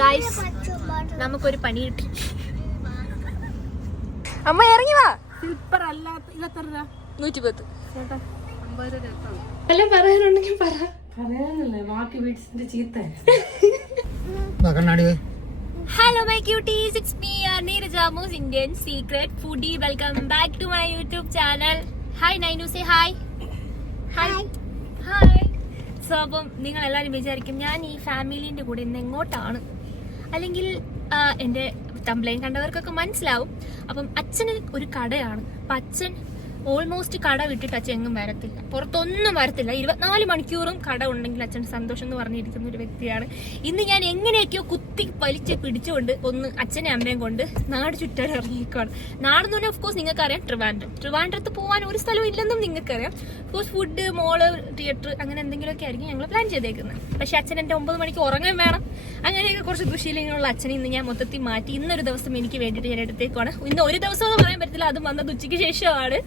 Guys നമുക്കൊരു പണി കിട്ടി. അമ്മ ഇറങ്ങി വാ. സ്ലിപ്പർ അല്ലാത്ത ഇതെത്ര നൂറ്റി പത്ത് പറയാനുണ്ടെങ്കിൽ പറ. പറയാനല്ലേ ബാക്കി വീട്ടിന്റെ ചീത്ത. കണ്ണാടി hello my cuties it's me Neeraja mousse Indian secret foodie welcome back to my YouTube channel hi Nainu say hi hi hi so അപ്പം നിങ്ങൾ എല്ലാവരും വിചാരിക്കും ഞാൻ ഈ ഫാമിലിന്റെ കൂടെ ഇന്ന് എങ്ങോട്ടാണ്? അല്ലെങ്കിൽ എന്റെ തമ്പ്ലൈൻ കണ്ടവർക്കൊക്കെ മനസ്സിലാവും. അപ്പം അച്ഛന് ഒരു കടയാണ്. അപ്പം അച്ഛൻ ഓൾമോസ്റ്റ് കട വിട്ടിട്ട് അച്ഛൻ എങ്ങും വരത്തില്ല. പുറത്തൊന്നും വരത്തില്ല. ഇരുപത്തിനാല് മണിക്കൂറും കട ഉണ്ടെങ്കിൽ അച്ഛൻ സന്തോഷം എന്ന് പറഞ്ഞിരിക്കുന്ന ഒരു വ്യക്തിയാണ്. ഇന്ന് ഞാൻ എങ്ങനെയൊക്കെയോ കുത്തി വലിച്ച് പിടിച്ചുകൊണ്ട് ഒന്ന് അച്ഛനെ അമ്മയും കൊണ്ട് നാട് ചുറ്റാൻ ഇറങ്ങിയേക്കാണ് നാടെന്ന് പറഞ്ഞാൽ ഓഫ് കോഴ്സ് നിങ്ങൾക്കറിയാം ട്രിവാൻഡ്രം. ട്രിവാൻഡ്രത്ത് പോകാൻ ഒരു സ്ഥലവും ഇല്ലെന്നും നിങ്ങൾക്കറിയാം. കോഴ്സ് ഫുഡ് മോൾ തിയേറ്റർ അങ്ങനെ എന്തെങ്കിലുമൊക്കെ ആയിരിക്കും ഞങ്ങൾ പ്ലാൻ ചെയ്തേക്കുന്നത്. പക്ഷെ അച്ഛൻ എന്റെ ഒമ്പത് മണിക്ക് ഉറങ്ങാൻ വേണം. അങ്ങനെയൊക്കെ കുറച്ച് ദുശീലങ്ങളുള്ള അച്ഛനെ ഇന്ന് ഞാൻ മൊത്തത്തിൽ മാറ്റി. ഇന്നൊരു ദിവസം എനിക്ക് വേണ്ടിയിട്ട് ഞാൻ എടുത്തേക്കുവാണ്. ഇന്ന് ഒരു ദിവസം എന്ന് പറയാൻ പറ്റത്തില്ല. അത് വന്നത് ഉച്ചയ്ക്ക് ശേഷമാണ്.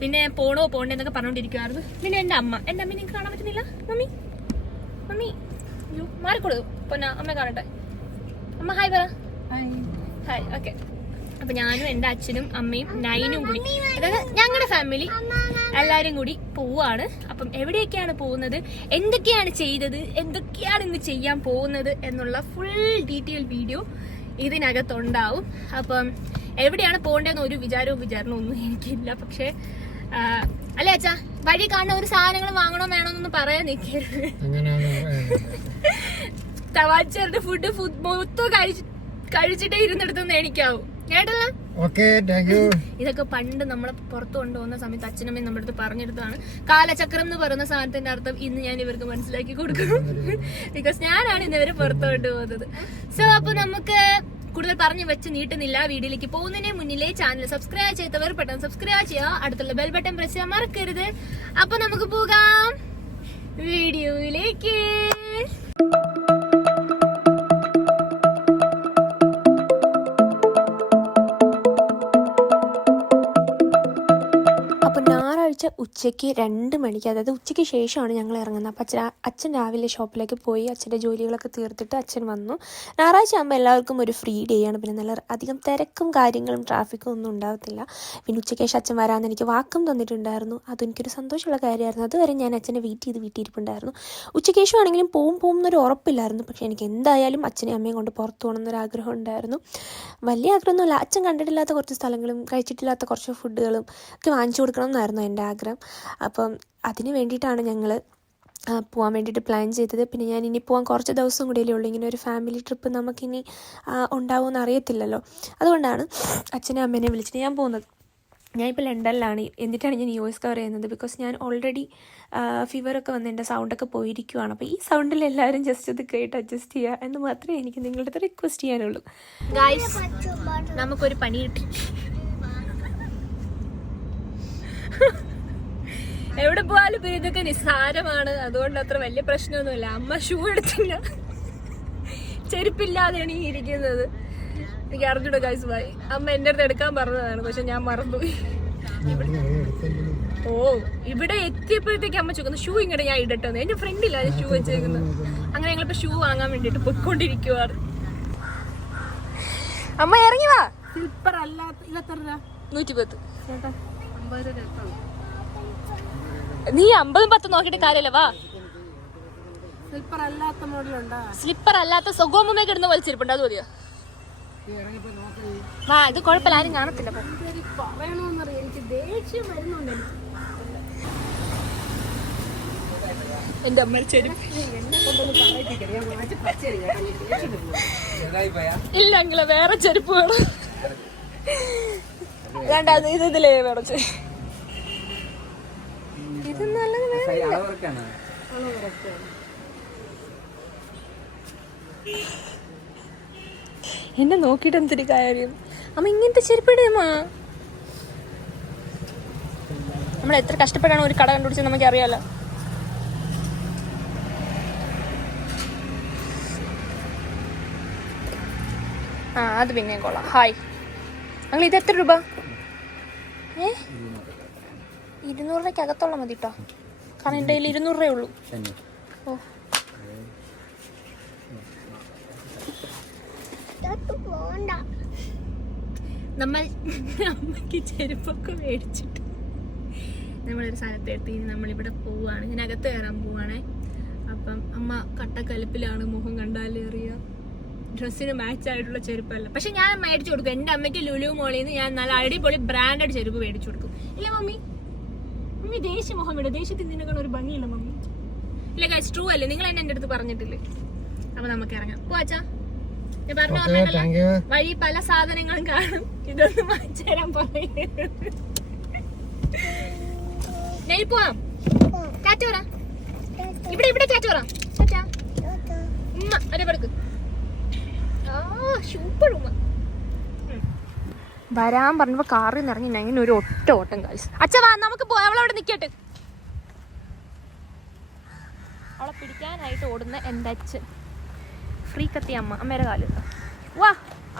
പിന്നെ പോണോ പോണ്ടേ എന്നൊക്കെ പറഞ്ഞോണ്ടിരിക്കുവായിരുന്നു. പിന്നെ എന്റെ അമ്മ. എന്റെ അമ്മ നിങ്ങൾക്ക് കാണാൻ പറ്റുന്നില്ല? മമ്മി? മമ്മി? അയ്യോ മാറിക്കൊടു പൊന്ന അമ്മ കാണട്ടെ. അമ്മ ഹായ് പറ. ഹായ്. ഓക്കെ. അപ്പൊ ഞാനും എന്റെ അച്ഛനും അമ്മയും നൈനും കൂടി അതായത് ഞങ്ങളുടെ ഫാമിലി എല്ലാരും കൂടി പോവാണ്. അപ്പം എവിടെയൊക്കെയാണ് പോകുന്നത്? എന്തൊക്കെയാണ് ചെയ്തത്? എന്തൊക്കെയാണ് ഇന്ന് ചെയ്യാൻ പോകുന്നത്? എന്നുള്ള ഫുൾ ഡീറ്റെയിൽ വീഡിയോ ഇതിനകത്തുണ്ടാവും. അപ്പം എവിടെയാണ് പോകേണ്ടതെന്ന് ഒരു വിചാരവും വിചാരണവും ഒന്നും എനിക്കില്ല. പക്ഷേ അല്ലേ അച്ഛാ? വഴി കാണുന്ന ഒരു സാധനങ്ങൾ വാങ്ങണോ വേണോ എന്നൊന്നും പറയാൻ നിൽക്കരുത് തവാച്ചറിന്റെ ഫുഡ് ഫുഡ് മൊത്തം കഴിച്ചു കഴിച്ചിട്ടേ ഇരുന്നെടുത്തെന്ന് എനിക്കാവും. കേട്ടല്ലോ? ഓക്കെ ഇതൊക്കെ പണ്ട് നമ്മളെ പുറത്തു കൊണ്ടുപോകുന്ന സമയത്ത് അച്ഛനമ്മയും നമ്മുടെ അടുത്ത് പറഞ്ഞെടുത്താണ് കാലചക്രം എന്ന് പറയുന്ന സാധനത്തിന്റെ അർത്ഥം ഇന്ന് ഞാൻ ഇവർക്ക് മനസ്സിലാക്കി കൊടുക്കും. ബിക്കോസ് ഞാനാണ് ഇന്ന് ഇവരെ പുറത്തു കൊണ്ടുപോകുന്നത്. സോ അപ്പൊ നമുക്ക് കൂടുതൽ പറഞ്ഞു വെച്ച് നീട്ടുന്നില്ല. വീഡിയോയിലേക്ക് പോകുന്നതിന് മുന്നിലെ ചാനൽ സബ്സ്ക്രൈബ് ചെയ്തവർ പെട്ടെന്ന് സബ്സ്ക്രൈബ് ചെയ്യുക. അടുത്തുള്ള ബെൽ ബട്ടൺ പ്രസ് ചെയ്യാൻ മറക്കരുത്. അപ്പൊ നമുക്ക് പോകാം. ഉച്ചയ്ക്ക് രണ്ട് മണിക്ക് അതായത് ഉച്ചയ്ക്ക് ശേഷമാണ് ഞങ്ങൾ ഇറങ്ങുന്നത്. അപ്പോൾ അച്ഛൻ അച്ഛൻ രാവിലെ ഷോപ്പിലേക്ക് പോയി അച്ഛന്റെ ജോലികളൊക്കെ തീർത്തിട്ട് അച്ഛൻ വന്നു. ഞായറാഴ്ച ആകുമ്പോൾ എല്ലാവർക്കും ഒരു ഫ്രീ ഡേ ആണ്. പിന്നെ നല്ല അധികം തിരക്കും കാര്യങ്ങളും ട്രാഫിക്കും ഒന്നും ഉണ്ടാകത്തില്ല പിന്നെ ഉച്ചയ്ക്ക് ശേഷം അച്ഛൻ വരാമെന്ന് എനിക്ക് വാക്കും തന്നിട്ടുണ്ടായിരുന്നു. അതെനിക്കൊരു സന്തോഷമുള്ള കാര്യമായിരുന്നു. അതുവരെ ഞാൻ അച്ഛനെ വെയിറ്റ് ചെയ്ത് വീട്ടിയിരിപ്പുണ്ടായിരുന്നു. ഉച്ചയ്ക്ക് ശേഷം ആണെങ്കിലും പോവും പോകും എന്നൊരു ഉറപ്പില്ലായിരുന്നു. പക്ഷേ എനിക്ക് എന്തായാലും അച്ഛനെയും അമ്മയും കൊണ്ട് പുറത്തു പോകണം എന്നൊരു ആഗ്രഹം ഉണ്ടായിരുന്നു. വലിയ ആഗ്രഹമൊന്നുമില്ല. അച്ഛൻ കണ്ടിട്ടില്ലാത്ത കുറച്ച് സ്ഥലങ്ങളും കഴിച്ചിട്ടില്ലാത്ത കുറച്ച് ഫുഡുകളും ഒക്കെ വാങ്ങിച്ചു കൊടുക്കണം എന്നായിരുന്നു എന്റെ ആഗ്രഹം. അപ്പം അതിന് വേണ്ടിയിട്ടാണ് ഞങ്ങൾ പോകാൻ വേണ്ടിയിട്ട് പ്ലാൻ ചെയ്തത്. പിന്നെ ഞാൻ ഇനി പോകാൻ കുറച്ച് ദിവസം കൂടിയല്ലേ ഉള്ളൂ. ഇങ്ങനെ ഒരു ഫാമിലി ട്രിപ്പ് നമുക്കിനി ഉണ്ടാവുമെന്ന് അറിയത്തില്ലല്ലോ. അതുകൊണ്ടാണ് അച്ഛനെ അമ്മേനെ വിളിച്ചിട്ട് ഞാൻ പോകുന്നത് ഞാനിപ്പോൾ ലണ്ടനിലാണ്. എന്നിട്ടാണ് ഞാൻ യൂസ് കവർ ചെയ്യുന്നത്. ബിക്കോസ് ഞാൻ ഓൾറെഡി ഫീവറൊക്കെ വന്ന് എന്റെ സൗണ്ടൊക്കെ പോയിരിക്കുവാണ്. അപ്പോൾ ഈ സൗണ്ടിൽ എല്ലാവരും ജസ്റ്റ് ഇത് കേട്ട് അഡ്ജസ്റ്റ് ചെയ്യുക എന്ന് മാത്രമേ എനിക്ക് നിങ്ങളുടെ അടുത്ത് റിക്വസ്റ്റ് ചെയ്യാനുള്ളൂ നമുക്കൊരു പണി കിട്ടി. എവിടെ പോയാലും ഇതൊക്കെ നിസ്സാരമാണ്. അതുകൊണ്ട് അത്ര വലിയ പ്രശ്നമൊന്നുമില്ല. അമ്മ ഷൂ എടുത്തില്ല. ചെരുപ്പില്ലാതെയാണ് ഈ ഇരിക്കുന്നത്. എനിക്ക് അറിഞ്ഞൂടെ ഗൈസ് ബൈ അമ്മ എന്റെ അടുത്ത് എടുക്കാൻ പറഞ്ഞതാണ്. പക്ഷെ ഞാൻ മറന്നുപോയി. ഓ ഇവിടെ എത്തിയപ്പോഴത്തേക്ക് അമ്മ ചോദിക്കുന്നു ഷൂ ഇങ്ങോട്ട് ഞാൻ ഇടട്ടെ എന്റെ ഫ്രണ്ടില്ല ഷൂ വെച്ചേക്കുന്നത്. അങ്ങനെ ഞങ്ങളിപ്പോ ഷൂ വാങ്ങാൻ വേണ്ടിട്ട് പൊയ്ക്കൊണ്ടിരിക്കുവാണ്. അമ്മ ഇറങ്ങി വാ. സ്ലിപ്പർ അല്ലാത്ത ഇതെത്ര നൂറ്റി പത്ത് ചേട്ടാ അമ്പത് രൂപ നീ അമ്പതും പത്തും നോക്കിയിട്ട് കാര്യമല്ല വാ. സ്ലിപ്പർ അല്ലാത്ത മോഡലുണ്ടോ സ്ലിപ്പർ അല്ലാത്ത സുഗോമേ കിടന്ന് വലിച്ചിരിപ്പുണ്ട് അത് മതിയോ? വാ ഇത് കുഴപ്പമില്ല ആരും കാണത്തില്ല എന്റെ അമ്മ ചെരുപ്പ്. ഇല്ല അങ്കിളെ വേറെ ചെരുപ്പ് വേണം. വേണ്ട ഇത് ഇതിലേ വേണം. ചെ- എന്നെ നോക്കിയിട്ട് എന്തൊരു കാര്യം? അമ്മ ഇങ്ങനത്തെ ചെരുപ്പിടേമാ നമ്മൾ എത്ര കഷ്ടപ്പെട്ടാണ് ഒരു കട കണ്ടുപിടിച്ചത് നമുക്ക് അറിയാലോ ആ അത് പിന്നെ കൊള്ളാം. ഹായ്. ഞങ്ങൾ ഇത് എത്ര രൂപ? ഏ? ഇരുന്നൂറ് രൂപയ്ക്ക് അകത്തുള്ള മതി കേട്ടോ കാരണം എന്റെ കയ്യിൽ ഇരുന്നൂറ് രൂപയേ ഉള്ളൂ. ഓ. നമ്മൾ അമ്മയ്ക്ക് ചെരുപ്പൊക്കെ മേടിച്ചിട്ട് നമ്മളൊരു സ്ഥലത്ത് എത്തി. ഇനി നമ്മളിവിടെ പോവാണ്. ഇതിനകത്ത് കയറാൻ പോവാണേ. അപ്പം അമ്മ കട്ടക്കലപ്പിലാണ് മുഖം കണ്ടാലേ അറിയാം. ഡ്രസ്സിന് മാച്ച് ആയിട്ടുള്ള ചെരുപ്പല്ല. പക്ഷെ ഞാൻ മേടിച്ചു കൊടുക്കും. എന്റെ അമ്മയ്ക്ക് ലുലു മോളിൽ നിന്ന് ഞാൻ നല്ല അടിപൊളി ബ്രാൻഡഡ് ചെരുപ്പ് മേടിച്ചു കൊടുക്കും. ഇല്ല മമ്മി. മമ്മി ദേശീയ മുഖം ദേഷ്യത്തിൽ ദേശത്തിൽ നിന്നൊക്കെ ഒരു ഭംഗിയില്ല മമ്മി. ഇല്ല ഗൈസ് ട്രൂ അല്ലേ? നിങ്ങൾ എന്നെ എന്റെ അടുത്ത് പറഞ്ഞിട്ടില്ലേ? അപ്പൊ നമുക്ക് ഇറങ്ങാം. പോവാച്ചാ ഞാൻ പറഞ്ഞു പറഞ്ഞല്ലോ വഴി പല സാധനങ്ങളും കാണും. ഇതൊന്നും വാങ്ങിച്ചു തരാൻ പറയുന്നത് പോവാം. കാറ്റോറ ഇവിടെ ഇവിടെ കാറ്റോറ ഉമ്മ അരെ പടുക്ക്. ആ സൂപ്പർ ഉമ്മ. വരാൻ പറഞ്ഞപ്പോ കാറിൽ നിന്ന് ഇറങ്ങി അങ്ങനെ ഒരു ഒറ്റ ഓട്ടം കാഴ്ച. അച്ഛ വാ നമുക്ക് അവളവിടെ നിക്കട്ടെ. അവളെ പിടിക്കാനായിട്ട് ഓടുന്ന എന്റെ അച്ഛൻ. ഫ്രീ കത്തി അമ്മ അമ്മയുടെ കാൽ. വാ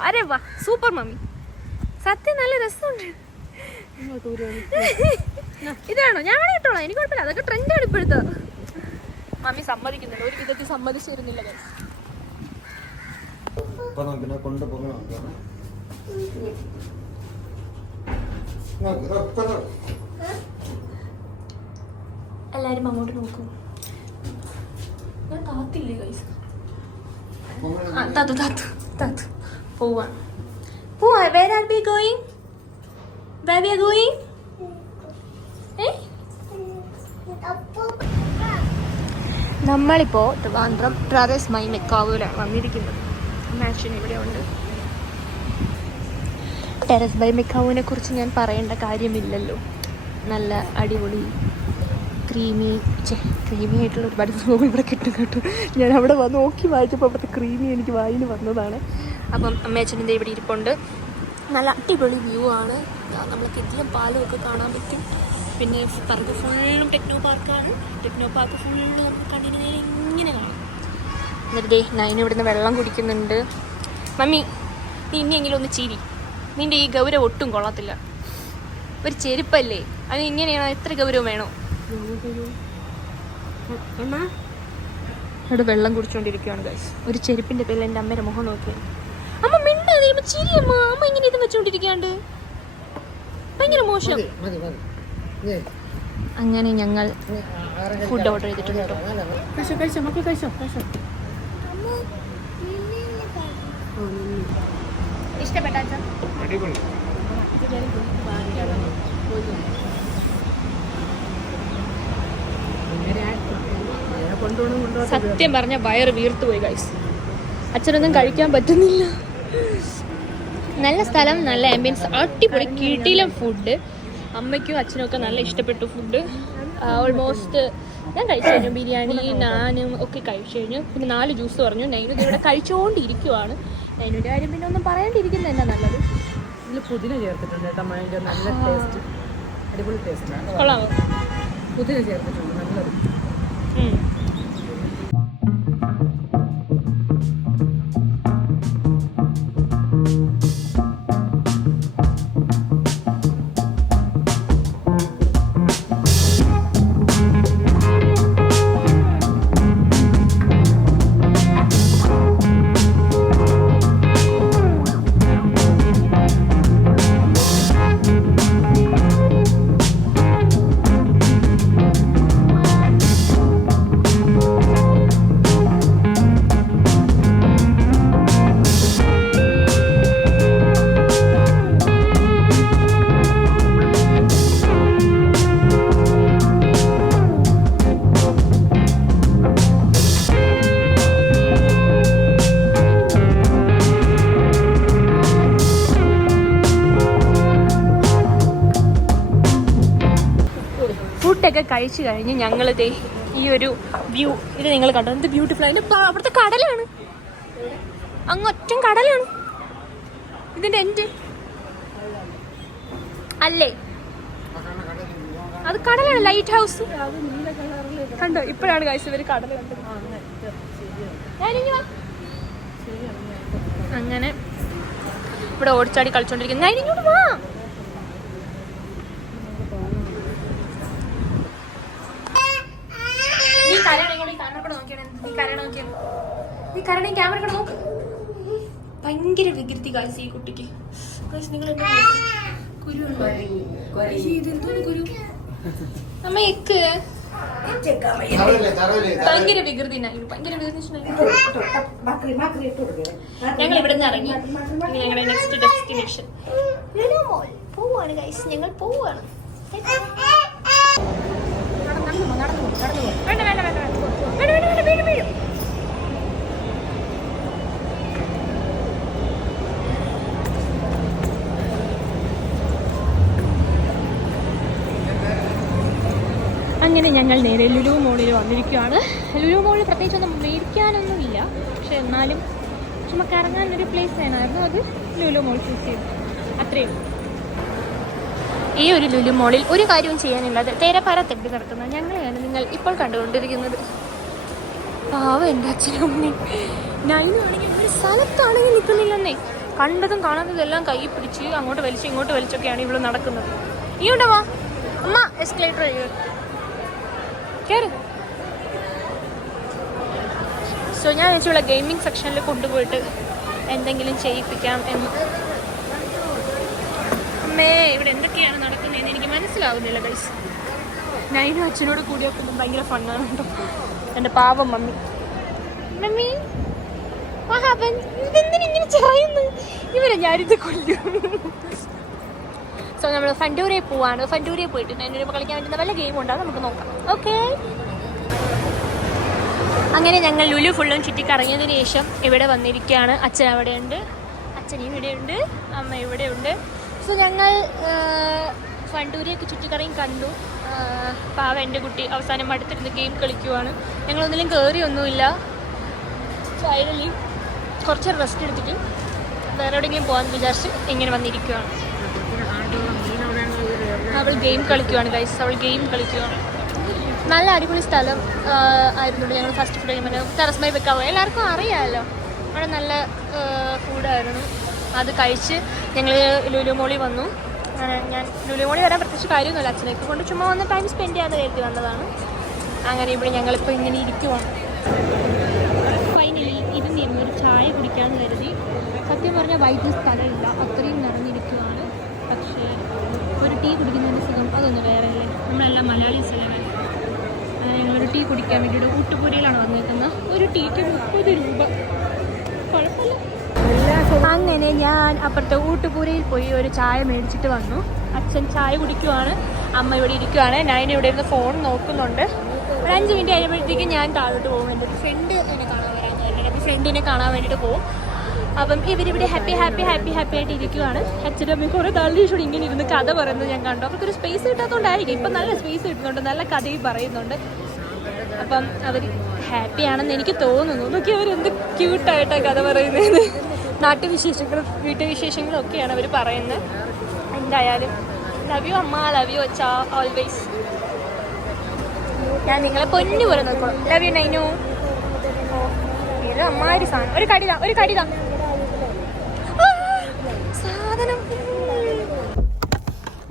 അരെ വാ സൂപ്പർ മമ്മി. സത്യം നല്ല രസമുണ്ട്. ഇതാണോ? ഞാൻ ഇട്ടോളാം. എനിക്ക് കുഴപ്പമില്ല. അതൊക്കെ ട്രെൻഡാണ് ഇപ്പോഴത്തെ. മമ്മി സമ്മതിക്കുന്നില്ല. ഒരു വിധത്തിൽ സമ്മതിച്ചു വരുന്നില്ല കൊണ്ടുപോകണം. എല്ലാരും അങ്ങോട്ട് നോക്കും. ഞാൻ താത്തില്ലേ ആ താത്തു താത്തു താത്തു. പോവാ. പോവാ. Where are we going where we are going നമ്മളിപ്പോ ട്രിവാൻഡ്രം ട്രാവൽസ് മൈ മെക്കാവൂലാണ് വന്നിരിക്കുന്നത് മാഷൻ ഇവിടെ ഉണ്ട് ടെറസ് ബൈ മെക്കാവിനെ കുറിച്ച് ഞാൻ പറയേണ്ട കാര്യമില്ലല്ലോ. നല്ല അടിപൊളി ക്രീമി ക്രീമി ആയിട്ടുള്ള ഒരുപാട് സംഭവങ്ങൾ ഇവിടെ കിട്ടും കേട്ടോ. ഞാൻ അവിടെ വന്ന് നോക്കി വായിച്ചപ്പോൾ അവിടുത്തെ ക്രീമി എനിക്ക് വായിൽ വന്നതാണ്. അപ്പം അമ്മയച്ഛന്റെ ഇവിടെ ഇരിപ്പുണ്ട്. നല്ല അടിപൊളി വ്യൂ ആണ്. നമ്മൾ കിറ്റിലും പാലും ഒക്കെ കാണാൻ പറ്റും. പിന്നെ പാർക്ക് ഫുള്ളും ടെക്നോ പാർക്കാണ് ടെക്നോ പാർക്ക് ഫുള്ളും നമുക്ക് കണ്ണിന് ഇങ്ങനെ കാണാം. എന്നിട്ട് നൈൻ ഇവിടുന്ന് വെള്ളം കുടിക്കുന്നുണ്ട്. മമ്മി നീ ഇനിയെങ്കിലും ഒന്ന് ചിരി. നിന്റെ ഈ ഗൗരവം ഒട്ടും കൊള്ളത്തില്ല. ഒരു ചെരുപ്പല്ലേ? അത് ഇങ്ങനെയാണോ? എത്ര ഗൗരവം വേണോ? ഇവിടെ അവിടെ വെള്ളം കുടിച്ചോണ്ടിരിക്കുകയാണ് ഗൈസ് ഒരു ചെരുപ്പിന്റെ പേരിൽ എന്റെ അമ്മയുടെ മുഖം നോക്കി അമ്മ മിണ്ടാതെ ചിരി അമ്മ അമ്മ ഇങ്ങനെ ഇത് വെച്ചോണ്ടിരിക്കാണ്ട്. ഭയങ്കര മോശം. മതി മതി നീ അങ്ങനെ ഞങ്ങൾ ഫുഡ് ഓർഡർ ചെയ്തിട്ടുണ്ട് കഴിച്ചോ കഴിച്ചോ മക്കൾ കഴിച്ചോ കഴിച്ചോ. ഇഷ്ടപ്പെട്ട കൊണ്ടുപോകണം സത്യം പറഞ്ഞ വയറ് വീർത്തു പോയി ഗൈസ് അച്ഛനൊന്നും കഴിക്കാൻ പറ്റുന്നില്ല. നല്ല സ്ഥലം നല്ല ആംബിയൻസ് അടിപൊളി കിട്ടിയിലും ഫുഡ് അമ്മയ്ക്കും അച്ഛനും ഒക്കെ നല്ല ഇഷ്ടപ്പെട്ടു ഫുഡ് ഓൾമോസ്റ്റ് ഞാൻ കഴിച്ചു കഴിഞ്ഞു. ബിരിയാണി നാനും ഒക്കെ കഴിച്ചു കഴിഞ്ഞു. പിന്നെ നാല് ജ്യൂസ് പറഞ്ഞു നൈനു ഇവിടെ കഴിച്ചുകൊണ്ടിരിക്കുവാണ് നൈനുവിന്റെ കാര്യം പിന്നെ ഒന്നും പറയാണ്ടിരിക്കുന്നത് തന്നെ നല്ലത്. ഇതിൽ പുതിന ചേർത്തിട്ടുണ്ട് കേട്ടോ അതിന്റെ നല്ല ടേസ്റ്റ് അടിപൊളി ടേസ്റ്റ് കൊള്ളാമോ പുതിന ചേർത്തിട്ടുണ്ട് നല്ലത് ഫുഡൊക്കെ കഴിച്ചു കഴിഞ്ഞ് ഞങ്ങൾ ദേ ഈ ഒരു വ്യൂ ഇത് നിങ്ങൾ കണ്ടോ? എന്ത് ബ്യൂട്ടിഫുൾ അതിന്റെ പ- അവിടുത്തെ കടലാണ്. അങ്ങൊറ്റം കടലാണ്. ഇതിന്റെ എൻഡ് അല്ലേ? അത് കടലാണ് ലൈറ്റ് ഹൗസ് കണ്ടോ? ഇപ്പോഴാണ് കാഴ്ച ഇവർ കടൽ. അങ്ങനെ ഇവിടെ ഓടിച്ചാടി കളിച്ചോണ്ടിരിക്കുന്നു. വാ നീ കരയണം ഇങ്ങോട്ട് ഈ ക്യാമറ കൂടെ നോക്കിയാണ് നീ കരയണം നോക്കിയാണ് നീ കരയണം ക്യാമറ കൂടെ നോക്ക് ഭയങ്കര വികൃതി കാഴ്ച ഈ കുട്ടിക്ക്. നിങ്ങൾ കുരു കുരു. അമ്മ എക്ക് ഭയങ്കര വികൃതി ഭയങ്കര വികൃതി ഞങ്ങൾ ഇവിടെ നിന്ന് ഇറങ്ങി. ഇനി ഞങ്ങളുടെ നെക്സ്റ്റ് ഡെസ്റ്റിനേഷൻ പോവാണ് ഗൈസ് ഞങ്ങൾ പോവാണ്. നടന്നു നടന്നു നടന്നു വേണ്ട വേണ്ട വേണ്ട വേണ്ട വീഴും വീഴും അങ്ങനെ ഞങ്ങൾ നേരെ ലുലു മോളിൽ വന്നിരിക്കുകയാണ്. ലുലു മോളിൽ പ്രത്യേകിച്ചൊന്നും മേടിക്കാനൊന്നുമില്ല. പക്ഷെ എന്നാലും ചുമ്മാ കറങ്ങാനൊരു പ്ലേസ് വേണമായിരുന്നു. അത് ലുലു മോൾ ചൂസ് ചെയ്തു. അത്രയും ഈ ഒരു ലുലു മോളിൽ ഒരു കാര്യവും ചെയ്യാനില്ലാതെ തേരപ്പാര തെണ്ടി നടത്തുന്ന ഞങ്ങളെയാണ് നിങ്ങൾ ഇപ്പോൾ കണ്ടുകൊണ്ടിരിക്കുന്നത്. പാവ എന്റെ അച്ഛനും അമ്മയും. നൈനും ആണെങ്കിൽ ഒരു സ്ഥലത്താണെങ്കിൽ നിൽക്കുന്നില്ലെന്നേ. കണ്ടതും കാണാത്തതും എല്ലാം കൈ പിടിച്ച് അങ്ങോട്ട് വലിച്ച് ഇങ്ങോട്ട് വലിച്ചൊക്കെയാണ് ഇവിടെ നടക്കുന്നത്. ഈ ഉണ്ടവാ അമ്മ എസ്കലേറ്റർ കയറി സോ ഞാൻ വെച്ചുള്ള ഗെയിമിംഗ് സെക്ഷനിൽ കൊണ്ടുപോയിട്ട് എന്തെങ്കിലും ചെയ്യിപ്പിക്കാം എന്ന്. അമ്മേ ഇവിടെ എന്തൊക്കെയാണ് നടക്കുന്നതെന്ന് എനിക്ക് മനസ്സിലാവുന്നില്ല ഗൈസ് നൈനും അച്ഛനോട് കൂടിയപ്പോൾ ഭയങ്കര ഫണ്ണാണ് കേട്ടോ. എന്റെ പാവം മമ്മി. മമ്മി ഇവരെ ഞാനിത് കൊല്ലും. സോ നമ്മൾ ഫണ്ടൂരെ പോവാണ്. ഫണ്ടൂരെ പോയിട്ട് എന്നോട് കളിക്കാൻ പറ്റുന്ന വല്ല ഗെയിം ഉണ്ടാകും നമുക്ക് നോക്കാം. ഓക്കെ അങ്ങനെ ഞങ്ങൾ ലുലു ഫുള്ളും ചുറ്റി കറങ്ങിയതിന് ശേഷം ഇവിടെ വന്നിരിക്കുകയാണ്. അച്ഛൻ അവിടെയുണ്ട്. അച്ഛൻ ഇവിടെയുണ്ട്. അമ്മ ഇവിടെയുണ്ട്. സോ ഞങ്ങൾ ഫണ്ടൂരിയൊക്കെ ചുറ്റിക്കറങ്ങി കണ്ടു. പാവ എന്റെ കുട്ടി അവസാനം അടുത്തിരുന്ന് ഗെയിം കളിക്കുവാണ്. ഞങ്ങളൊന്നിലും കയറിയൊന്നുമില്ല ഫൈനലി കുറച്ച് റെസ്റ്റ് എടുത്തിട്ട് വേറെ എവിടെയെങ്കിലും പോകാമെന്ന് വിചാരിച്ച് ഇങ്ങനെ വന്നിരിക്കുകയാണ് അവൾ ഗെയിം കളിക്കുവാണ് ഗൈസ് അവൾ ഗെയിം കളിക്കുവാണ്. നല്ല അടിപൊളി സ്ഥലം ആയിരുന്നു ഞങ്ങൾ ഫസ്റ്റ് ഫുഡ് കഴിയുമ്പോൾ ടെറസ് ബൈ വെക്കാവോ എല്ലാവർക്കും അറിയാമല്ലോ അവിടെ നല്ല ഫുഡായിരുന്നു അത് കഴിച്ച് ഞങ്ങൾ ലുലുമോളി വന്നു. ഞാൻ ലുലുമോളി വരാൻ പ്രത്യേകിച്ച് കാര്യമൊന്നുമില്ല. അച്ഛനൊക്കെ കൊണ്ട് ചുമ്മാ വന്ന് ടൈം സ്പെൻഡ് ചെയ്യാൻ കരുതി വന്നതാണ്. അങ്ങനെ ഇവിടെ ഞങ്ങളിപ്പോൾ ഇങ്ങനെ ഇരിക്കുവാണ്. ഫൈനലി ഇത് ഒരു ചായ കുടിക്കാമെന്ന് കരുതി. സത്യം പറഞ്ഞാൽ വൈദ്യുതി സ്ഥലമില്ല. അത്രയും നിറഞ്ഞിരിക്കുവാണ്. പക്ഷേ ഒരു ടീ കുടിക്കുന്നതിന്റെ സുഖം അതൊന്നും വേറെ അല്ലേ നമ്മളെല്ലാം മലയാളീസ് അല്ലേ അങ്ങനെ ഞങ്ങളൊരു ടീ കുടിക്കാൻ വേണ്ടിയിട്ട് ഊട്ടുപുരയിലാണ് വന്നിരിക്കുന്നത് ഒരു ടീക്ക് മുപ്പത് രൂപ. കുഴപ്പമില്ല. അങ്ങനെ ഞാൻ അപ്പുറത്തെ ഊട്ടുപൂരയിൽ പോയി ഒരു ചായ മേടിച്ചിട്ട് വന്നു. അച്ഛൻ ചായ കുടിക്കുവാണ്. അമ്മ ഇവിടെ ഇരിക്കുവാണ്. ഞാൻ ഇവിടെ ഇരുന്ന് ഫോൺ നോക്കുന്നുണ്ട്. ഒരു അഞ്ച് മിനിറ്റ് കഴിയുമ്പോഴത്തേക്കും ഞാൻ താഴോട്ട് പോകും. എന്റെ ഫ്രണ്ട് എന്നെ കാണാൻ വരാൻ ഫ്രണ്ടിനെ കാണാൻ വേണ്ടിയിട്ട് പോകും അപ്പം ഇവരിവിടെ ഹാപ്പി ഹാപ്പി ഹാപ്പി ഹാപ്പി ആയിട്ട് ഇരിക്കുവാണ് അച്ഛനും അമ്മയും കുറേ തള്ളിയിച്ചോട് ഇങ്ങനെ ഇരുന്ന് കഥ പറയുന്നത് ഞാൻ കണ്ടു. അവർക്കൊരു സ്പേസ് കിട്ടാത്തതുകൊണ്ടായിരിക്കും ഇപ്പം നല്ല സ്പേസ് കിട്ടുന്നുണ്ട് നല്ല കഥയും പറയുന്നുണ്ട്. അപ്പം അവർ ഹാപ്പി ആണെന്ന് എനിക്ക് തോന്നുന്നു. നോക്കി അവർ എന്ത് ക്യൂട്ടായിട്ടാണ് കഥ പറയുന്നത്. നാട്ടുവിശേഷങ്ങളും വീട്ടുവിശേഷങ്ങളും ഒക്കെയാണ് അവർ പറയുന്നത്. എന്തായാലും love you amma love you achha always ഞാൻ നിങ്ങളെ പൊന്നു പോലെ നോക്കണം ലവ് യു നൈനു ഇത് അമ്മാരി സാധനം. ഒരു കടിതാ ഒരു കടിതാ ആ, സാധനം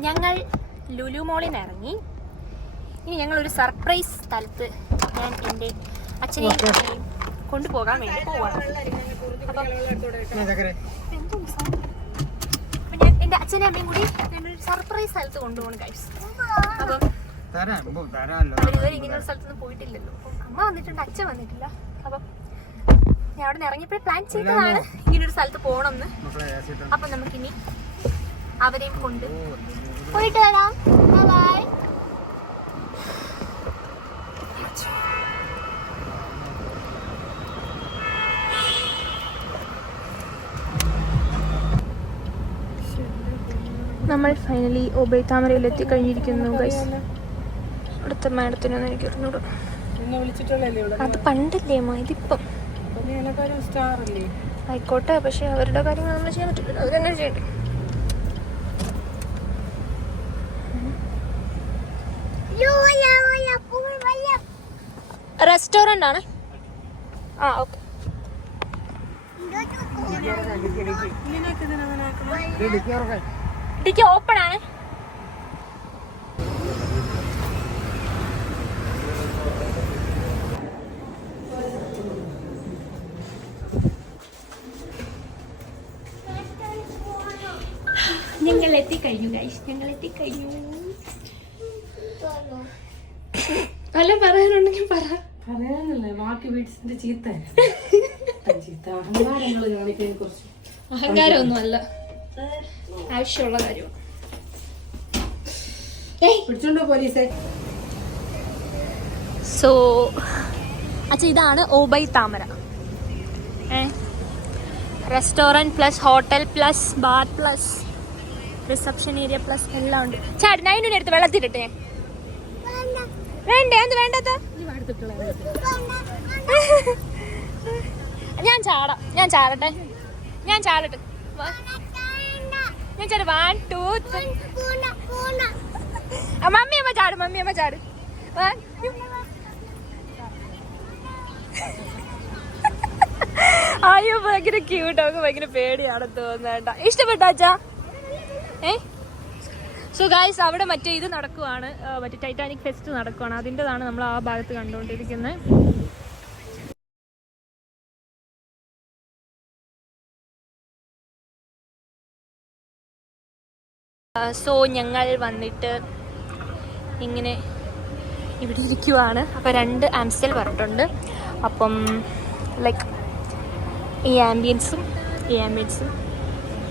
ഞങ്ങൾ ലുലു മോളിൽ നിന്ന് ഇറങ്ങി. ഇനി ഞങ്ങൾ ഒരു സർപ്രൈസ് സ്ഥലത്ത് ഞാൻ എന്റെ അച്ഛനെയും കൊണ്ടുപോകാൻ വേണ്ടി പോവാണ് അപ്പം? ഞാൻ എന്റെ അച്ഛനെയും അമ്മയും കൂടി ഞാനൊരു സർപ്രൈസ് സ്ഥലത്ത് കൊണ്ടുപോകണം കഴിച്ചു അപ്പം അവരിതുവരെ ഇങ്ങനെ സ്ഥലത്തൊന്നും പോയിട്ടില്ലല്ലോ. അമ്മ വന്നിട്ടുണ്ട് അച്ഛൻ വന്നിട്ടില്ല. അപ്പം ഞാൻ അവിടെ നിന്ന് ഇറങ്ങിയപ്പോഴേ പ്ലാൻ ചെയ്തതാണ് ഇങ്ങനൊരു സ്ഥലത്ത് പോകണം എന്ന് അപ്പം നമുക്കിനി അവരെയും കൊണ്ട് പോയിട്ട് വരാം. ബൈ നമ്മൾ ഫൈനലി ഒബൈ താമരയിൽ എത്തിക്കഴിഞ്ഞിരിക്കുന്നു ഗൈസ് അടുത്ത മാഡത്തിനൊന്നും എനിക്ക് അറിഞ്ഞൂടാ. അത് പണ്ടല്ലേ അമ്മ ഇതിപ്പം അപ്പൊ സ്റ്റാർ അല്ലേ? ആയിക്കോട്ടെ പക്ഷെ അവരുടെ കാര്യങ്ങൾ നമ്മൾ ചെയ്യാൻ പറ്റില്ല അവരെന്നെ ചെയ്യട്ടെ. റെസ്റ്റോറന്റ് ആണ്. ആ ഓക്കെ ഡിക്ക് ഓപ്പൺ ആണ്. ഞങ്ങൾ എത്തിക്കഴിഞ്ഞു ഗൈസ് ഞങ്ങൾ എത്തിക്കഴിഞ്ഞു. അല്ല പറയാനുണ്ടെങ്കിൽ പറ. പറയാനല്ലേ ബാക്കി വീട്ടിന്റെ ചീത്ത. ചീത്ത അഹങ്കാരങ്ങൾ കാണിക്കാൻ കുറച്ച് അഹങ്കാരമൊന്നും അല്ല ആവശ്യമുള്ള കാര്യം പിടിച്ചോണ്ടോ പോലീസെ? സോ അച്ഛ ഇതാണ് ഓബൈ താമര. ഏ? Restaurant plus hotel plus bar plus reception area plus എല്ലാം ഉണ്ട്. ചാടി അതിന്റെ അടുത്ത് വെള്ളത്തിട്ടെ വേണ്ടേ? എന്ത് വേണ്ടത്? ഞാൻ ചാടാം. ഞാൻ ചാടട്ടെ. ഞാൻ ചാടട്ടെ. ഞാൻ ചാട്. വൺ ടു മമ്മി അമ്മ ചാട് മമ്മി അമ്മ ചാട്. അയ്യോ ഭയങ്കര ക്യൂട്ട് ഭയങ്കര പേടിയാണ് തോന്നേണ്ട ഇഷ്ടപ്പെട്ടാച്ചാ ഏ? സോ ഗായ്സ് അവിടെ മറ്റേ ഇത് നടക്കുവാണ്. മറ്റേ ടൈറ്റാനിക് ഫെസ്റ്റ് നടക്കുവാണ്. അതിന്റെതാണ് നമ്മൾ ആ ഭാഗത്ത് കണ്ടുകൊണ്ടിരിക്കുന്നത്. സോ ഞങ്ങൾ വന്നിട്ട് ഇങ്ങനെ ഇവിടെ ഇരിക്കുവാണ്. അപ്പോൾ രണ്ട് ആംസ്റ്റൽ പറഞ്ഞിട്ടുണ്ട്. അപ്പം ലൈക്ക് ഈ ആംബിയൻസും ഈ ആംബിയൻസും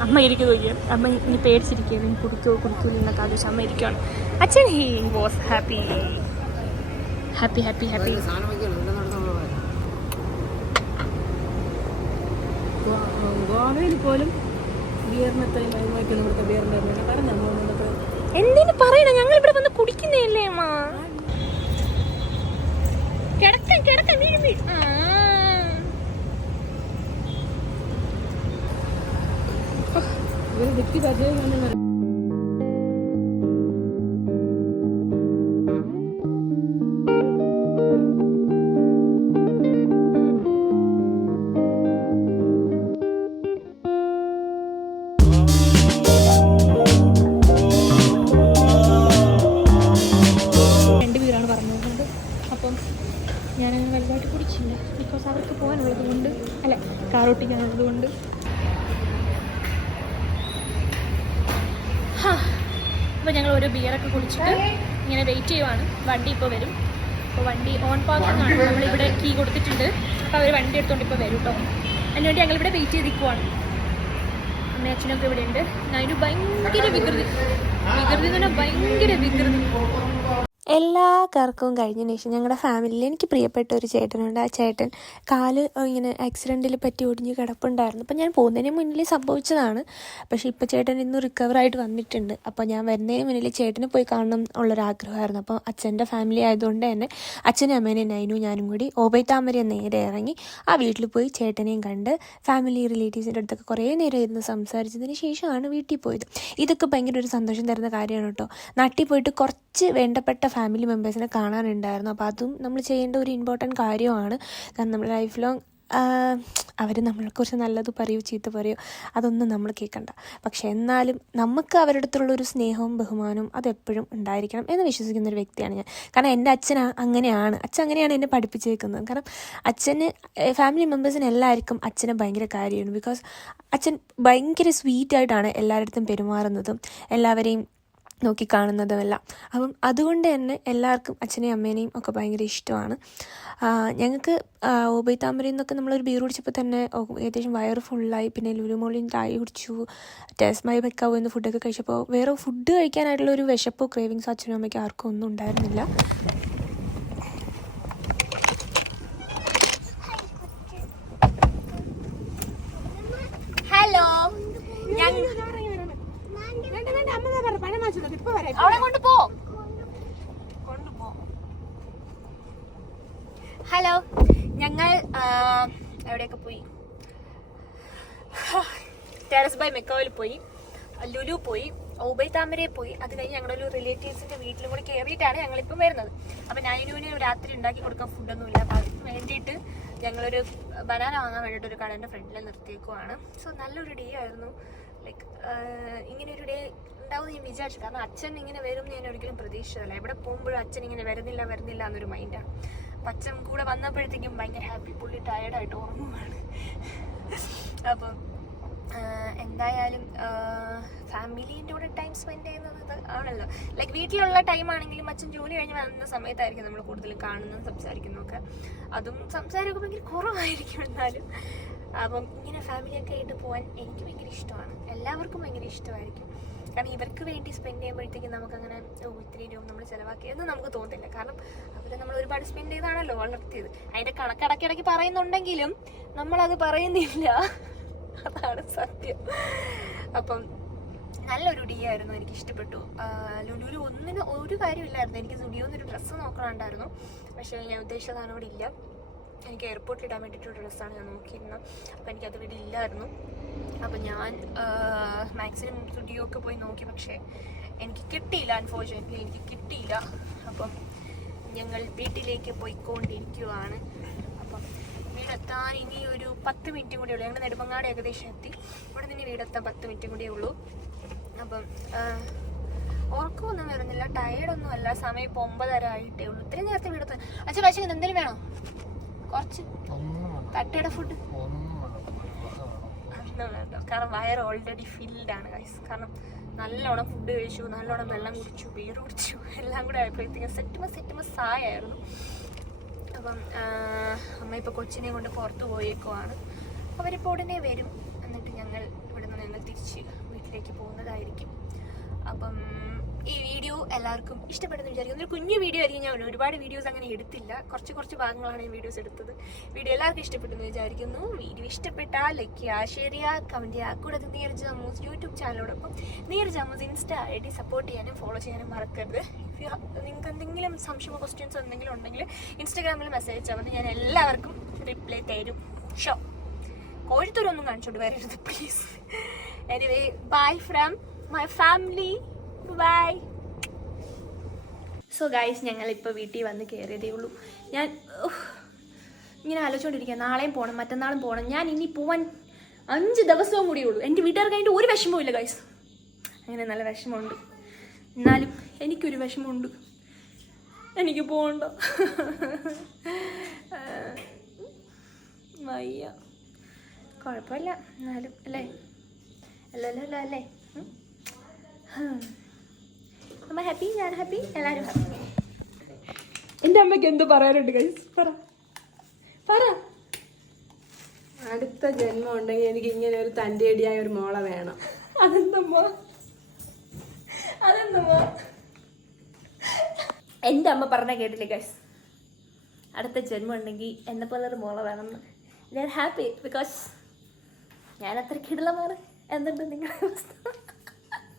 അമ്മ ഇരിക്കും നോക്കിയാൽ അമ്മ ഇനി പേടിച്ചിരിക്കുകയാണ്. ഇനി കുടിക്കോ കുടിക്കൂ എന്നൊക്കെ ആലോചിച്ച് അമ്മ ഇരിക്കുകയാണ് അച്ഛൻ he was happy happy happy happy ഗോവയിൽ പോലും ബിയറിന് ഇവിടുത്തെ പറഞ്ഞ എന്തിനു പറയണ? ഞങ്ങൾ ഇവിടെ വന്ന് കുടിക്കുന്നതല്ലേ അമ്മ? കിടക്കാൻ കിടക്കാൻ നീ- ആ. ഇവർ വ്യക്തി പരിചയം ഞാനങ്ങനെ വലുതായിട്ട് കുടിച്ചില്ല. ബിക്കോസ് അവർക്ക് പോകാനുള്ളത് കൊണ്ട് അല്ല കാർ ഓട്ടിക്കാനുള്ളത് കൊണ്ട് ഓരോ ബിയറൊക്കെ കുടിച്ചിട്ട് ഇങ്ങനെ വെയിറ്റ് ചെയ്യുവാണ്. വണ്ടി ഇപ്പോൾ വരും. അപ്പോൾ വണ്ടി ഓൺ പാർക്കിംഗ് ആണ് നമ്മളിവിടെ കീ കൊടുത്തിട്ടുണ്ട്. അപ്പോൾ അവർ വണ്ടി എടുത്തുകൊണ്ട് ഇപ്പോൾ വരും കേട്ടോ അതിനുവേണ്ടി ഞങ്ങളിവിടെ വെയിറ്റ് ചെയ്തിരിക്കുവാണ്. അമ്മ അച്ഛനൊക്കെ ഇവിടെ ഉണ്ട് ഞാനൊരു ഭയങ്കര വികൃതി. വികൃതി എന്ന് പറഞ്ഞാൽ ഭയങ്കര വികൃതി. എല്ലാ കറക്കവും കഴിഞ്ഞതിന് ശേഷം ഞങ്ങളുടെ ഫാമിലിയിൽ എനിക്ക് പ്രിയപ്പെട്ട ഒരു ചേട്ടനുണ്ട്. ആ ചേട്ടൻ കാൽ ഇങ്ങനെ ആക്സിഡന്റിൽ പറ്റി ഒടിഞ്ഞ് കിടപ്പുണ്ടായിരുന്നു. അപ്പോൾ ഞാൻ പോകുന്നതിന് മുന്നിൽ സംഭവിച്ചതാണ്. പക്ഷേ ഇപ്പോൾ ചേട്ടൻ ഇന്ന് റിക്കവറായിട്ട് വന്നിട്ടുണ്ട്. അപ്പോൾ ഞാൻ വരുന്നതിന് മുന്നിൽ ചേട്ടനെ പോയി കാണണം ഉള്ളൊരാഗ്രഹമായിരുന്നു. അപ്പോൾ അച്ഛന്റെ ഫാമിലി ആയതുകൊണ്ട് തന്നെ അച്ഛനും അമ്മേനെയും നൈനു ഞാനും കൂടി ഓബൈ താമര നേരെ ഇറങ്ങി ആ വീട്ടിൽ പോയി ചേട്ടനെയും കണ്ട് ഫാമിലി റിലേറ്റീവ്സിന്റെ അടുത്തൊക്കെ കുറേ നേരം ഇരുന്ന് സംസാരിച്ചതിന് ശേഷമാണ് വീട്ടിൽ പോയത്. ഇതൊക്കെ ഭയങ്കര ഒരു സന്തോഷം തരുന്ന കാര്യമാണ് കേട്ടോ. നാട്ടിൽ പോയിട്ട് കുറച്ച് വേണ്ടപ്പെട്ട ഫാമിലി മെമ്പേഴ്സിനെ കാണാനുണ്ടായിരുന്നു. അപ്പോൾ അതും നമ്മൾ ചെയ്യേണ്ട ഒരു ഇമ്പോർട്ടന്റ് കാര്യമാണ് കാരണം നമ്മുടെ ലൈഫ് ലോങ് അവർ നമ്മളെക്കുറിച്ച് നല്ലത് പറയൂ ചീത്ത പറയൂ അതൊന്നും നമ്മൾ കേൾക്കണ്ട. പക്ഷേ എന്നാലും നമുക്ക് അവരുടെ അടുത്തുള്ള ഒരു സ്നേഹവും ബഹുമാനവും അതെപ്പോഴും ഉണ്ടായിരിക്കണം എന്ന് വിശ്വസിക്കുന്ന ഒരു വ്യക്തിയാണ് ഞാൻ. കാരണം എന്റെ അച്ഛൻ അങ്ങനെയാണ്. അച്ഛൻ അങ്ങനെയാണ് എന്നെ പഠിപ്പിച്ചേക്കുന്നത്. കാരണം അച്ഛന് ഫാമിലി മെമ്പേഴ്സിന് എല്ലാവർക്കും അച്ഛനെ ഭയങ്കര കാര്യമാണ്. ബിക്കോസ് അച്ഛൻ ഭയങ്കര സ്വീറ്റായിട്ടാണ് എല്ലാവരുടെ അടുത്തും പെരുമാറുന്നതും. എല്ലാവരെയും നോക്കിക്കാണുന്നതുമെല്ലാം. അപ്പം അതുകൊണ്ട് തന്നെ എല്ലാവർക്കും അച്ഛനെയും അമ്മേനെയും ഒക്കെ ഭയങ്കര ഇഷ്ടമാണ്. ഞങ്ങൾക്ക് ഓബൈ താമരയിൽ നിന്നൊക്കെ നമ്മളൊരു ബീർ കുടിച്ചപ്പോൾ തന്നെ ഏകദേശം വയറ് ഫുള്ളായി. പിന്നെ ലുലുമോളിൻ ചായ കുടിച്ചു. ടേസ്മായി വെക്കാവോ എന്ന് ഫുഡൊക്കെ കഴിച്ചപ്പോൾ വേറെ ഫുഡ് കഴിക്കാനായിട്ടുള്ള ഒരു വിശപ്പോ ക്രേവിങ്സോ അച്ഛനും അമ്മയ്ക്കും ആർക്കും ഒന്നും ഉണ്ടായിരുന്നില്ല. ഹലോ. അവിടെ കൊണ്ടുപോ ഹലോ ഞങ്ങൾ എവിടെയൊക്കെ പോയി? ടെറസ് ബൈ മെക്കോയിൽ പോയി ലുലു പോയി ഔബൈ താമരയിൽ പോയി. അത് കഴിഞ്ഞ് ഞങ്ങളൊരു ഒരു റിലേറ്റീവ്സിന്റെ വീട്ടിലും കൂടി കയറിയിട്ടാണ് ഞങ്ങളിപ്പം വരുന്നത്. അപ്പം നൈനുവിന് രാത്രി ഉണ്ടാക്കി കൊടുക്കാൻ ഫുഡൊന്നുമില്ല അപ്പം അതിന് വേണ്ടിയിട്ട് ഞങ്ങളൊരു ബനാന വാങ്ങാൻ വേണ്ടിയിട്ട് ഒരു കടന്റെ ഫ്രണ്ടിൽ നിർത്തിയേക്കുവാണ്. സോ നല്ലൊരു ഡേ ആയിരുന്നു. ലൈക്ക് ഇങ്ങനെ ഒരു ഡേ ഉണ്ടാവും ഞാൻ വിചാരിച്ചു. കാരണം അച്ഛൻ ഇങ്ങനെ വരും ഞാൻ ഒരിക്കലും പ്രതീക്ഷിച്ചതല്ല. എവിടെ പോകുമ്പോഴും അച്ഛൻ ഇങ്ങനെ വരുന്നില്ല വരുന്നില്ല എന്നൊരു മൈൻഡാണ് അപ്പം അച്ഛൻ കൂടെ വന്നപ്പോഴത്തേക്കും ഭയങ്കര ഹാപ്പി പുള്ളി ടയർഡായിട്ട് ഉറങ്ങുവാണ്. അപ്പം എന്തായാലും ഫാമിലീന്റെ കൂടെ ടൈം സ്പെൻഡ് ചെയ്യുന്നത് ആണല്ലോ. ലൈക്ക് വീട്ടിലുള്ള ടൈം ആണെങ്കിലും അച്ഛൻ ജോലി കഴിഞ്ഞ് വന്ന സമയത്തായിരിക്കും നമ്മൾ കൂടുതൽ കാണുന്നതും സംസാരിക്കുന്നതൊക്കെ അതും സംസാരമൊക്കെ ഭയങ്കര കുറവായിരിക്കും എന്നാലും. അപ്പം ഇങ്ങനെ ഫാമിലിയൊക്കെ ആയിട്ട് പോകാൻ എനിക്ക് ഭയങ്കര ഇഷ്ടമാണ്. എല്ലാവർക്കും ഭയങ്കര ഇഷ്ടമായിരിക്കും. കാരണം ഇവർക്ക് വേണ്ടി സ്പെൻഡ് ചെയ്യുമ്പോഴത്തേക്കും നമുക്കങ്ങനെ ഇത്രയും രൂപ നമ്മൾ ചിലവാക്കിയെന്ന് നമുക്ക് തോന്നില്ല. കാരണം അവരെ നമ്മൾ ഒരുപാട് സ്പെൻഡ് ചെയ്താണല്ലോ വളർത്തിയത്. അതിന്റെ കണക്കിടക്കിടയ്ക്ക് പറയുന്നുണ്ടെങ്കിലും നമ്മളത് പറയുന്നില്ല. അതാണ് സത്യം. അപ്പം നല്ലൊരു ഡി ആയിരുന്നു എനിക്ക് ഇഷ്ടപ്പെട്ടു. ലുലുലു ഒന്നിന് ഒരു കാര്യമില്ലായിരുന്നു. എനിക്ക് സുഡിയോന്നൊരു ഡ്രസ്സ് നോക്കണുണ്ടായിരുന്നു. പക്ഷേ ഞാൻ ഉദ്ദേശിച്ച സാധനം അവിടെ ഇല്ല. എനിക്ക് എയർപോർട്ടിൽ ഇടാൻ വേണ്ടിയിട്ടുള്ള ഡ്രസ്സാണ് ഞാൻ നോക്കിയിരുന്നത്. അപ്പോൾ എനിക്കത് ഇവിടെ ഇല്ലായിരുന്നു. അപ്പം ഞാൻ മാക്സിമം സ്റ്റുഡിയോ ഒക്കെ പോയി നോക്കി. പക്ഷേ എനിക്ക് കിട്ടിയില്ല അൺഫോർച്ചുനേറ്റ്ലി എനിക്ക് കിട്ടിയില്ല. അപ്പം ഞങ്ങൾ വീട്ടിലേക്ക് പോയിക്കൊണ്ടിരിക്കുവാണ്. അപ്പം വീടെത്താൻ ഇനി ഒരു പത്ത് മിനിറ്റും കൂടെ ഉള്ളൂ. ഞങ്ങൾ നെടുമങ്ങാട് ഏകദേശം എത്തി. ഇവിടെ നിന്ന് വീടെത്താൻ പത്ത് മിനിറ്റും കൂടെ ഉള്ളൂ. അപ്പം ഉറക്കമൊന്നും വരുന്നില്ല. ടയർഡൊന്നും അല്ല സമയം ഇപ്പോൾ ഒമ്പതര ആയിട്ടേ ഉള്ളൂ. ഇത്രയും നേരത്തെ വീടെത്താൻ അച്ഛൻ പക്ഷേ എന്തെങ്കിലും വേണോ? കുറച്ച്. തട്ടയുടെ ഫുഡ് ഒന്നും വേണ്ട. ഒന്നും കാരണം വയർ ഓൾറെഡി ഫിൽഡ് ആണ് ഗൈസ് കാരണം നല്ലോണം ഫുഡ് കഴിച്ചു നല്ലോണം വെള്ളം കുടിച്ചു ബീർ കുടിച്ചു എല്ലാം കൂടെ ആയപ്പോഴത്തേക്കും സെറ്റുമ സെറ്റുമ സായായിരുന്നു. അപ്പം അമ്മ ഇപ്പോൾ കൊച്ചിനെ കൊണ്ട് പുറത്ത് പോയേക്കുവാണ്. അവരിപ്പോൾ ഉടനെ വരും. എന്നിട്ട് ഞങ്ങൾ ഇവിടെ നിന്ന് ഞങ്ങൾ തിരിച്ച് വീട്ടിലേക്ക് പോകുന്നതായിരിക്കും. അപ്പം ഈ വീഡിയോ എല്ലാവർക്കും ഇഷ്ടപ്പെട്ടെന്ന് വിചാരിക്കുന്നു. ഒരു കുഞ്ഞു വീഡിയോ ആയിരിക്കും ഞാൻ ഒരുപാട് വീഡിയോസ് അങ്ങനെ എടുത്തില്ല. കുറച്ച് കുറച്ച് ഭാഗങ്ങളാണ് ഈ വീഡിയോസ് എടുത്തത്. വീഡിയോ എല്ലാവർക്കും ഇഷ്ടപ്പെട്ടെന്ന് വിചാരിക്കുന്നു. വീഡിയോ ഇഷ്ടപ്പെട്ടാൽ ലൈക്ക് ചെയ്യുക ഷെയർ ചെയ്യുക കമന്റ് ചെയ്യുക. കൂടാതെ Neeraj Jamoos YouTube ചാനലോടൊപ്പം Neeraj Jamoos insta I D support ചെയ്യാനും ഫോളോ ചെയ്യാനും മറക്കരുത്. നിങ്ങൾക്ക് എന്തെങ്കിലും സംശയമോ ക്വസ്റ്റ്യൻസോ എന്തെങ്കിലും ഉണ്ടെങ്കിൽ ഇൻസ്റ്റാഗ്രാമിൽ മെസ്സേജ് അയച്ചാൽ ഞാൻ എല്ലാവർക്കും റിപ്ലൈ തരും. ഷോ. കോഴിത്തൂരൊന്നും കാണിച്ചോണ്ട് വരരുത് please anyway bye from my family bye so guys ഞങ്ങളിപ്പോൾ വീട്ടിൽ വന്ന് കയറിയതേ ഉള്ളൂ. ഞാൻ ഇങ്ങനെ ആലോചിച്ചുകൊണ്ടിരിക്കുക നാളെയും പോകണം മറ്റന്നാളും പോകണം ഞാൻ ഇനി പോവാൻ അഞ്ച് ദിവസവും കൂടിയേ ഉള്ളൂ. എന്റെ വീട്ടുകാർക്ക് അതിന്റെ ഒരു വിഷമവും ഇല്ല ഗൈസ് അങ്ങനെ നല്ല വിഷമമുണ്ട്. എന്നാലും എനിക്കൊരു വിഷമമുണ്ട്. എനിക്ക് പോകണ്ട വയ്യ. കുഴപ്പമില്ല. എന്നാലും അല്ലേ? അല്ല അല്ല. അമ്മ ഹാപ്പി ഞാൻ ഹാപ്പി എല്ലാവരും ഹാപ്പി എന്റെ അമ്മയ്ക്ക് എന്ത് പറയാനുണ്ട് ഗൈസ് പറ. പറ. അടുത്ത ജന്മം ഉണ്ടെങ്കിൽ എനിക്ക് ഇങ്ങനെ ഒരു തന്റെടിയായ ഒരു മോളെ വേണം. അതെന്തോ അതെന്തോ എന്റെ അമ്മ പറഞ്ഞ കേട്ടില്ലേ ഗൈസ് അടുത്ത ജന്മം ഉണ്ടെങ്കിൽ എന്നെ പോലെ ഒരു മോളെ വേണമെന്ന് ഞാൻ ഹാപ്പി ബിക്കോസ് ഞാൻ അത്ര കിടലമാണ് എന്നുണ്ട് നിങ്ങളുടെ അവസ്ഥ?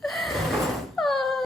Yeah.